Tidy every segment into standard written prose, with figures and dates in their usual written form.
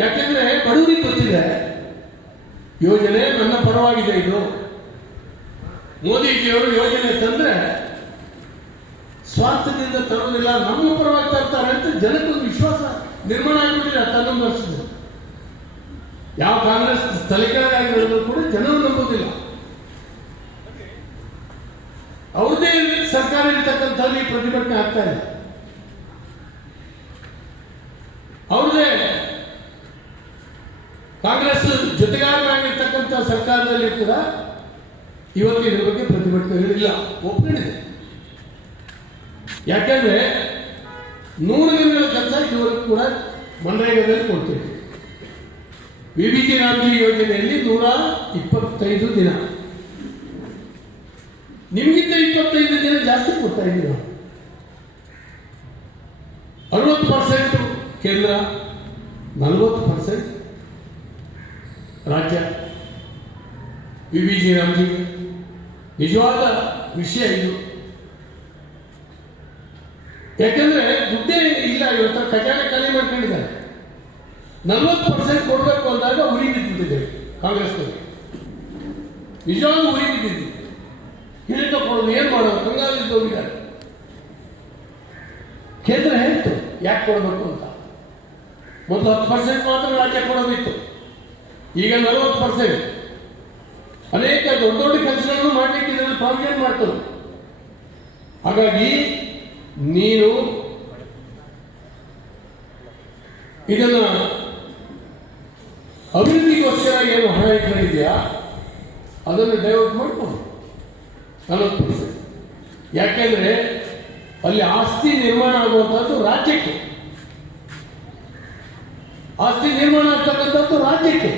ಯಾಕೆಂದ್ರೆ ಬಡವರಿಗೆ ಗೊತ್ತಿದೆ ಯೋಜನೆ ನನ್ನ ಪರವಾಗಿದೆ. ಇದು ಮೋದಿಜಿಯವರು ಯೋಜನೆ ತಂದ್ರೆ ಸ್ವಾರ್ಥದಿಂದ ತರೋದಿಲ್ಲ, ನಮ್ಮ ಪರವಾಗಿ ತರ್ತಾರೆ ಅಂತ ಜನಕ್ಕೊಂದು ವಿಶ್ವಾಸ ನಿರ್ಮಾಣ ಆಗಿಬಿಟ್ಟಿದೆ. 11 ವರ್ಷದ ಯಾವ ಕಾಂಗ್ರೆಸ್ ತಲೆಕೆಳಗಾಗಿರೋದು ಕೂಡ ಜನರು ನಂಬೋದಿಲ್ಲ. ಅವ್ರದೇ ಸರ್ಕಾರ ಇರ್ತಕ್ಕಂಥಲ್ಲಿ ಪ್ರತಿಭಟನೆ ಆಗ್ತಾ ಇದೆ. ಅವ್ರದೇ ಕಾಂಗ್ರೆಸ್ ಜೊತೆಗಾರರಾಗಿರ್ತಕ್ಕಂಥ ಸರ್ಕಾರದಲ್ಲಿ ಕೂಡ ಇವತ್ತಿನ ಬಗ್ಗೆ ಪ್ರತಿಭಟನೆಗಳಿಲ್ಲ, ಒಪ್ಪಿಕೊಂಡಿದೆ. ಯಾಕೆಂದ್ರೆ 100 ದಿನಗಳ ಕೆಲಸ ಇದುವರೆಗೂ ಕೂಡ ಮನರೇಗಾದಲ್ಲಿ ಕೊಡ್ತೀವಿ. ವಿಬಿಜಿ ರಾಮ್ಜಿ ಯೋಜನೆಯಲ್ಲಿ 125 ದಿನ, ನಿಮಗಿಂತ 25 ದಿನ ಜಾಸ್ತಿ ಕೊಡ್ತಾ ಇದ್ದೀವಿ ನಾವು. 60% ಕೇಂದ್ರ, 40% ರಾಜ್ಯ. ವಿಬಿಜಿ ರಾಮ್ಜಿ ನಿಜವಾದ ವಿಷಯ ಇದು. ಯಾಕಂದ್ರೆ ದುಡ್ಡೇ ಇಲ್ಲ, ಇವತ್ತು ಖಜಾನೆ ಖಾಲಿ ಮಾಡ್ಕೊಂಡಿದ್ದಾರೆ. 40% ಕೊಡಬೇಕು ಅಂದಾಗ ಉರಿ ಬಿದ್ದಿದ್ದೇವೆ ಕಾಂಗ್ರೆಸ್ನಲ್ಲಿ, ನಿಜವಾದ ಉರಿ ಬಿದ್ದಿದ್ದೀವಿ. ಹಿಡಿತ ಕೊಡೋದು ಏನ್ ಮಾಡೋದು, ಕಂಗಾಲಿದ್ದು ಹೋಗಿದ್ದಾರೆ. ಕೇಂದ್ರ ಹೇಳ್ತು ಯಾಕೆ ಕೊಡಬೇಕು ಅಂತ. ಮೊದಲು 10% ಮಾತ್ರ ರಾಜ್ಯ ಕೊಡೋದಿತ್ತು, ಈಗ 40%. ಅನೇಕ ದೊಡ್ಡ ದೊಡ್ಡ ಕೆಲಸಗಳನ್ನು ಮಾಡಲಿಕ್ಕೆ ಇದರಲ್ಲಿ ಪ್ರಾವಿಷನ್ ಮಾಡ್ತಾರೆ. ಹಾಗಾಗಿ ನೀನು ಇದನ್ನ ಅಭಿವೃದ್ಧಿಗೋಸ್ಕರ ಏನು ಹಣ ಇಟ್ಕೊಂಡಿದ್ಯಾ ಅದನ್ನು ಡೈವರ್ಟ್ ಮಾಡ್ಕೊಂಡು 40%. ಯಾಕೆಂದ್ರೆ ಅಲ್ಲಿ ಆಸ್ತಿ ನಿರ್ಮಾಣ ಆಗುವಂತಹದ್ದು ರಾಜ್ಯಕ್ಕೆ, ಆಸ್ತಿ ನಿರ್ಮಾಣ ಆಗ್ತಕ್ಕಂಥದ್ದು ರಾಜ್ಯಕ್ಕೆ.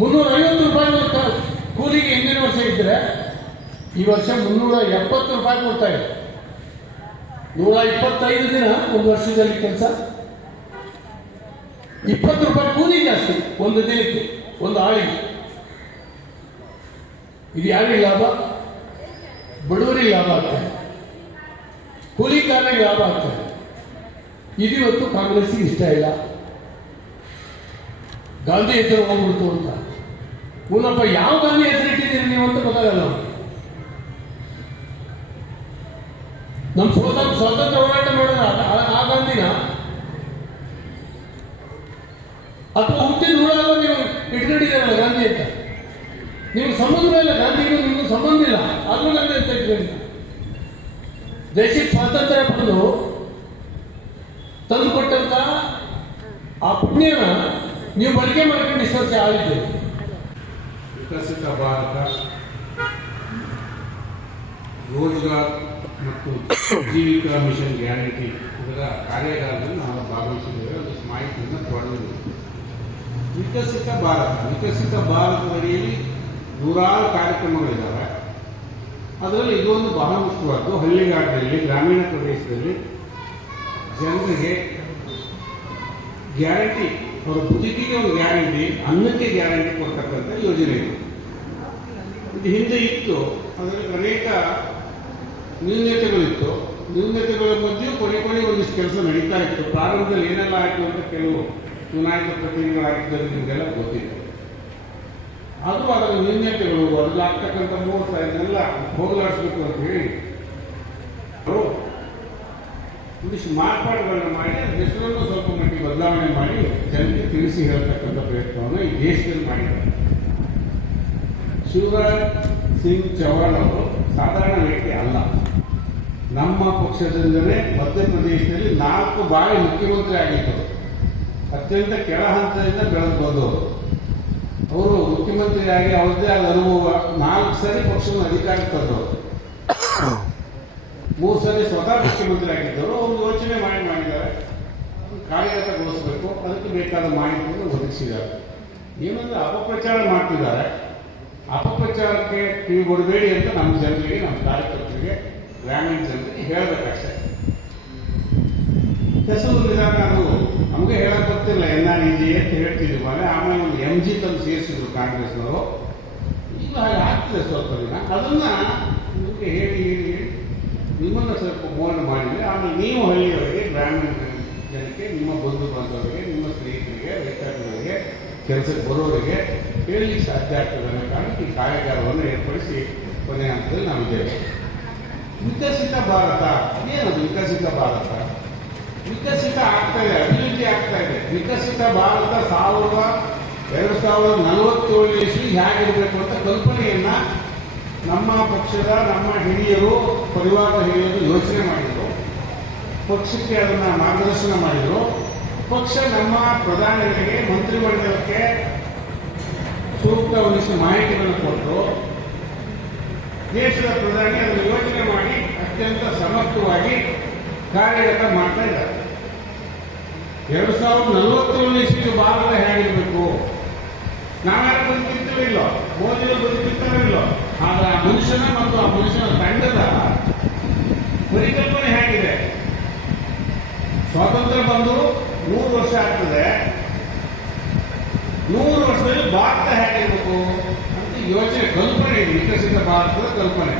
350 ರೂಪಾಯಿ ಕೂಲಿಗೆ ಹಿಂದಿನ ವರ್ಷ ಇದ್ರೆ ಈ ವರ್ಷ 370 ರೂಪಾಯಿ ಕೊಡ್ತಾ ಇದೆ. 125 ದಿನ ಒಂದು ವರ್ಷದಲ್ಲಿ ಕೆಲಸ, 20 ರೂಪಾಯಿ ಕೂಲಿ ಜಾಸ್ತಿ ಒಂದು ದಿನಕ್ಕೆ, ಒಂದು ಆಳಿಗೆ. ಇದು ಯಾರಿಗೆ ಲಾಭ? ಬಡವರಿಗೆ ಲಾಭ ಆಗ್ತದೆ, ಕೂಲಿಕಾರರಿಗೆ ಲಾಭ ಆಗ್ತದೆ. ಇದು ಇವತ್ತು ಕಾಂಗ್ರೆಸ್ಗೆ ಇಷ್ಟ ಇಲ್ಲ. ಗಾಂಧಿ ಹೆಸರು ಹೋಗ್ಬಿಡ್ತು ಅಂತ. ಪುನಃ ಯಾವ ಗಾಂಧಿ ಹೆಸರು ಇಟ್ಟಿದ್ದೀರಿ ನೀವು ಅಂತ ಗೊತ್ತಾಗಲ್ಲ. ನಮ್ಮ ಸ್ವಾತಂತ್ರ್ಯ ಹೋರಾಟ ಮಾಡೋದು ಆ ಗಾಂಧಿನ, ಅಥವಾ ಹುಟ್ಟಿದ ಹುಡುಗ ನೀವು ಇಟ್ಕೊಂಡಿದ್ದೀರಲ್ಲ ಗಾಂಧಿ ಅಂತ. ನಿಮ್ಗೆ ಸಂಬಂಧ ಇಲ್ಲ, ಗಾಂಧಿಗೂ ನಿಮ್ಗೂ ಸಂಬಂಧ ಇಲ್ಲ, ಆದ್ರೂ ಗಾಂಧಿ ಅಂತ ಇಟ್ಕೊಂಡಿದ್ದ. ದೇಶಕ್ಕೆ ಸ್ವಾತಂತ್ರ್ಯ ಪಡೆದು ತಂದುಕೊಟ್ಟಂತ ಆ ಪುಣ್ಯನ ನೀವು ಬಳಕೆ ಮಾಡ್ಕೊಂಡು ಇಷ್ಟು ವರ್ಷ ಆಳಿದ್ದೀರಿ. ವಿಕಸಿತ ಭಾರತ, ರೋಜ್ಗಾರ್ ಮತ್ತು ಜೀವಿಕಾ ಮಿಷನ್ ಗ್ಯಾರಂಟಿ ಇದರ ಕಾರ್ಯಾಗಾರದಲ್ಲಿ ನಾವು ಭಾಗವಹಿಸಿದ್ದೇವೆ. ಒಂದು ಮಾಹಿತಿಯನ್ನು ಪಡೆದಿದ್ದೇವೆ. ವಿಕಸಿತ ಭಾರತದಡಿಯಲ್ಲಿ 100 ಕಾರ್ಯಕ್ರಮಗಳಿದ್ದಾವೆ. ಅದರಲ್ಲಿ ಇದೊಂದು ಬಹಳ ಮುಖ್ಯವಾದ್ದು. ಹಳ್ಳಿಗಾಡದಲ್ಲಿ, ಗ್ರಾಮೀಣ ಪ್ರದೇಶದಲ್ಲಿ ಜನರಿಗೆ ಗ್ಯಾರಂಟಿ, ಅವರ ಬದುಕಿಗೆ ಒಂದು ಗ್ಯಾರಂಟಿ, ಅನ್ನಕ್ಕೆ ಗ್ಯಾರಂಟಿ ಕೊಡ್ತಕ್ಕಂಥ ಯೋಜನೆ ಇದು. ಇದು ಹಿಂದೆ ಇತ್ತು, ಅದರಲ್ಲಿ ಅನೇಕ ನ್ಯೂನತೆಗಳಿತ್ತು. ನ್ಯೂನತೆಗಳ ಮಧ್ಯೆ ಕೊನೆ ಒಂದಿಷ್ಟು ಕೆಲಸ ನಡೀತಾ ಇತ್ತು. ಪ್ರಾರಂಭದಲ್ಲಿ ಏನೆಲ್ಲ ಆಯಿತು ಅಂತ ಕೆಲವು ಚುನಾಯಿತ ಪ್ರತಿನಿಧಿಗಳಾಗಿದ್ದರೆ ನಿಮಗೆಲ್ಲ ಗೊತ್ತಿದೆ. ಅದು ಅದರ ನ್ಯೂನತೆಗಳು, ಅದ್ರಲ್ಲಿ ಆಗ್ತಕ್ಕಂಥ ಮೋಸ ಇದನ್ನೆಲ್ಲ ಹೋಗಲಾಡಿಸ್ಬೇಕು ಅಂತ ಹೇಳಿ ಅವರು ಒಂದಿಷ್ಟು ಮಾರ್ಪಾಡುಗಳನ್ನ ಮಾಡಿ ಹೆಸರನ್ನು ಸ್ವಲ್ಪ ಮಟ್ಟಿಗೆ ಬದಲಾವಣೆ ಮಾಡಿ ಜನರಿಗೆ ತಿಳಿಸಿ ಹೇಳ್ತಕ್ಕಂಥ ಪ್ರಯತ್ನವನ್ನು ಈ ದೇಶದಲ್ಲಿ ಮಾಡಿದ್ದಾರೆ. ಶಿವರಾಜ್ ಸಿಂಗ್ ಚೌಹಾಣ್ ಅವರು ಸಾಧಾರಣ ವ್ಯಕ್ತಿ ಅಲ್ಲ. ನಮ್ಮ ಪಕ್ಷದಿಂದಲೇ ಮಧ್ಯಪ್ರದೇಶದಲ್ಲಿ 4 ಬಾರಿ ಮುಖ್ಯಮಂತ್ರಿ ಆಗಿದ್ದರು. ಅತ್ಯಂತ ಕೆಳ ಹಂತದಿಂದ ಬೆಳೆದು ಬಂದವರು. ಅವರು ಮುಖ್ಯಮಂತ್ರಿಯಾಗಿ ಅವರದೇ ಆದ ಅನುಭವ, 4 ಸರಿ ಪಕ್ಷವನ್ನು ಅಧಿಕಾರಕ್ಕೆ ತಂದವರು. 3 ಸರಿ ಸ್ವತಃ ಮುಖ್ಯಮಂತ್ರಿ ಆಗಿದ್ದರು. ಅವರು ಯೋಚನೆ ಮಾಡಿದ್ದಾರೆ, ಕಾರ್ಯಗತಗೊಳಿಸಬೇಕು, ಅದಕ್ಕೆ ಬೇಕಾದ ಮಾಹಿತಿಯನ್ನು ಒದಗಿಸಿದ್ದಾರೆ. ಏನಂದ್ರೆ ಅಪಪ್ರಚಾರ ಮಾಡ್ತಿದ್ದಾರೆ. ಅಪಪ್ರಚಾರಕ್ಕೆ ಕಿವಿಗೊಡಬೇಡಿ ಅಂತ ನಮ್ಮ ಜನರಿಗೆ, ನಮ್ಮ ಕಾರ್ಯಕರ್ತರಿಗೆ, ಗ್ರಾಮೀಣ ಜನರಿಗೆ ಹೇಳಬೇಕಷ್ಟೇ. ಹೆಸರು ನಿಧಾನ ಅದು ನಮಗೆ ಹೇಳಕ್ ಗೊತ್ತಿಲ್ಲ. NREG ಅಂತ ಹೇಳ್ತಿದ್ವಿ ಮನೆ, ಆಮೇಲೆ ಒಂದು MG ತಂದು ಸೇರಿಸಿದ್ರು ಕಾಂಗ್ರೆಸ್ನವರು. ಈಗ ಹಾಗೆ ಆಗ್ತದೆ ಸ್ವಲ್ಪ ದಿನ. ಅದನ್ನ ನಿಮಗೆ ಹೇಳಿ ನಿಮ್ಮನ್ನು ಸ್ವಲ್ಪ ಮೋಲ್ಡ್ ಮಾಡಿದರೆ ಆಮೇಲೆ ನೀವು ಹಳ್ಳಿಯವರಿಗೆ, ಗ್ರಾಮೀಣ ಜನಕ್ಕೆ, ನಿಮ್ಮ ಬಂಧು ಬಾಂಧವರಿಗೆ, ನಿಮ್ಮ ಸ್ನೇಹಿತರಿಗೆ, ರೈತಾಂಗಗಳಿಗೆ, ಕೆಲಸಕ್ಕೆ ಬರೋರಿಗೆ ಹೇಳಲಿಕ್ಕೆ ಸಾಧ್ಯ ಆಗ್ತದೆ ಅನ್ನೋ ಕಾರಣಕ್ಕೆ ಈ ಕಾರ್ಯಾಗಾರವನ್ನು ಏರ್ಪಡಿಸಿ ಕೊನೆಯ ಹಂತದಲ್ಲಿ ನಾವಿದ್ದೇವೆ. ವಿಕಸಿತ ಭಾರತ ಏನದು? ವಿಕಸಿತ ಭಾರತ ವಿಕಸಿತ ಆಗ್ತಾ ಇದೆ, ಅಭಿವೃದ್ಧಿ ಆಗ್ತಾ ಇದೆ. ವಿಕಸಿತ ಭಾರತ 2047 ಇಸ್ವಿ ಹೇಗಿರಬೇಕು ಅಂತ ಕಲ್ಪನೆಯನ್ನ ನಮ್ಮ ಪಕ್ಷದ, ನಮ್ಮ ಹಿರಿಯರು, ಪರಿವಾರದ ಹಿರಿಯರು ಯೋಚನೆ ಮಾಡಿದರು. ಪಕ್ಷಕ್ಕೆ ಅದನ್ನ ಮಾರ್ಗದರ್ಶನ ಮಾಡಿದರು. ಪಕ್ಷ ನಮ್ಮ ಪ್ರಧಾನಿಗಳಿಗೆ, ಮಂತ್ರಿಮಂಡಲಕ್ಕೆ ಸೂಕ್ತ ಒಂದಿಷ್ಟು ಮಾಹಿತಿಗಳನ್ನು ಕೊಟ್ಟರು. ದೇಶದ ಪ್ರಧಾನಿ ಅದನ್ನು ಯೋಚನೆ ಮಾಡಿ ಅತ್ಯಂತ ಸಮರ್ಥವಾಗಿ ಕಾರ್ಯಗತ ಮಾಡ್ತಾ ಇದ್ದಾರೆ. 2047 ಇಸ್ವಿಗೆ ಭಾರತ ಹೇಗಿರಬೇಕು? ನಾವ್ಯಾರು ಬದುಕಿರ್ತೀವಿಲ್ಲೋ, ಮೋದಿಯವರು ಬದುಕಿರ್ತಾರಿಲ್ಲೋ, ಆದ್ರೆ ಆ ಮನುಷ್ಯನ ಮತ್ತು ಆ ಮನುಷ್ಯನ ತಂಡದ ಪರಿಕಲ್ಪನೆ ಹೇಗಿದೆ? ಸ್ವಾತಂತ್ರ್ಯ ಬಂದು 100 ವರ್ಷ ಆಗ್ತದೆ. 100 ವರ್ಷದಲ್ಲಿ ಭಾರತ ಹೇಗಿರಬೇಕು ಅಂತ ಯೋಚನೆ, ಕಲ್ಪನೆ ಇದೆ. ವಿಕಸಿತ ಭಾರತದ ಕಲ್ಪನೆ.